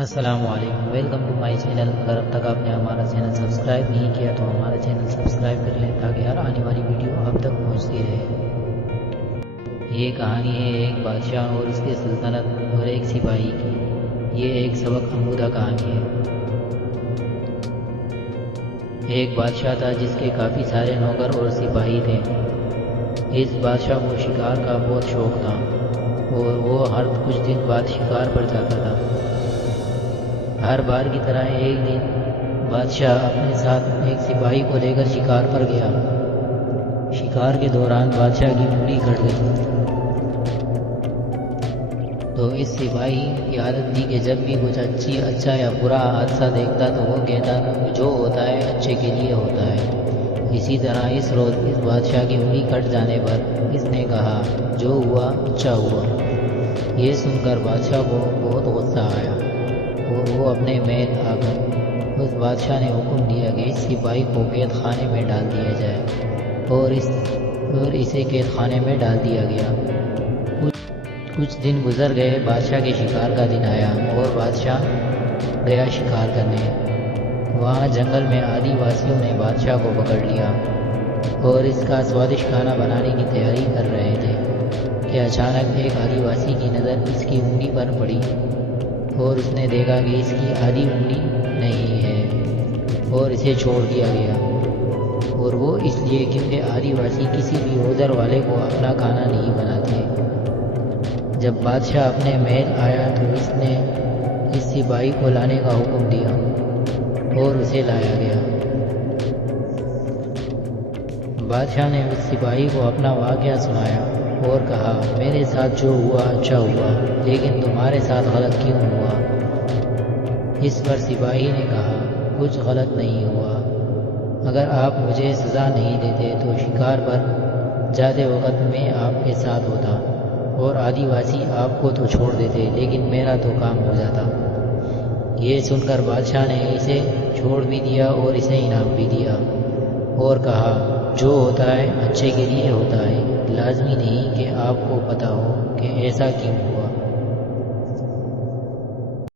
السلام علیکم، welcome to my channel. اگر اب تک آپ نے ہمارا چینل سبسکرائب نہیں کیا تو ہمارا چینل سبسکرائب کر لیں تاکہ ہر آنے والی ویڈیو آپ تک پہنچتی رہے۔ یہ کہانی ہے ایک بادشاہ اور اس کی سلطنت اور ایک سپاہی کی۔ یہ ایک سبق آموزہ کہانی ہے۔ ایک بادشاہ تھا جس کے کافی سارے نوکر اور سپاہی تھے۔ اس بادشاہ کو شکار کا بہت شوق تھا اور وہ ہر کچھ دن بعد شکار پر جاتا تھا۔ ہر بار کی طرح ایک دن بادشاہ اپنے ساتھ ایک سپاہی کو لے کر شکار پر گیا۔ شکار کے دوران بادشاہ کی انگلی کٹ گئی تو اس سپاہی کی عادت تھی کہ جب بھی کچھ اچھا یا برا حادثہ دیکھتا تو وہ کہتا جو ہوتا ہے اچھے کے لیے ہوتا ہے۔ اسی طرح اس روز اس بادشاہ کی انگلی کٹ جانے پر اس نے کہا جو ہوا اچھا ہوا۔ یہ سن کر بادشاہ کو بہت غصہ آیا اور وہ اپنے محل آ کر اس بادشاہ نے حکم دیا کہ اس سپاہی کو قید خانے میں ڈال دیا جائے اور اسے قید خانے میں ڈال دیا گیا۔ کچھ دن گزر گئے، بادشاہ کے شکار کا دن آیا اور بادشاہ گیا شکار کرنے۔ وہاں جنگل میں آدی واسیوں نے بادشاہ کو پکڑ لیا اور اس کا سوادشٹ کھانا بنانے کی تیاری کر رہے تھے کہ اچانک ایک آدی واسی کی نظر اس کی انگلی پر پڑی اور اس نے دیکھا کہ اس کی آدھی انگلی نہیں ہے اور اسے چھوڑ دیا گیا، اور وہ اس لیے کیونکہ آدی واسی کسی بھی عذر والے کو اپنا کھانا نہیں بناتے۔ جب بادشاہ اپنے محل آیا تو اس نے اس سپاہی کو لانے کا حکم دیا اور اسے لایا گیا۔ بادشاہ نے اس سپاہی کو اپنا واقعہ سنایا اور کہا میرے ساتھ جو ہوا اچھا ہوا، لیکن تمہارے ساتھ غلط کیوں ہوا؟ اس پر سپاہی نے کہا کچھ غلط نہیں ہوا، اگر آپ مجھے سزا نہیں دیتے تو شکار پر جاتے وقت میں آپ کے ساتھ ہوتا اور آدی واسی آپ کو تو چھوڑ دیتے لیکن میرا تو کام ہو جاتا۔ یہ سن کر بادشاہ نے اسے چھوڑ بھی دیا اور اسے انعام بھی دیا اور کہا جو ہوتا ہے اچھے کے لیے ہوتا ہے، لازمی نہیں کہ آپ کو پتہ ہو کہ ایسا کیوں ہوا۔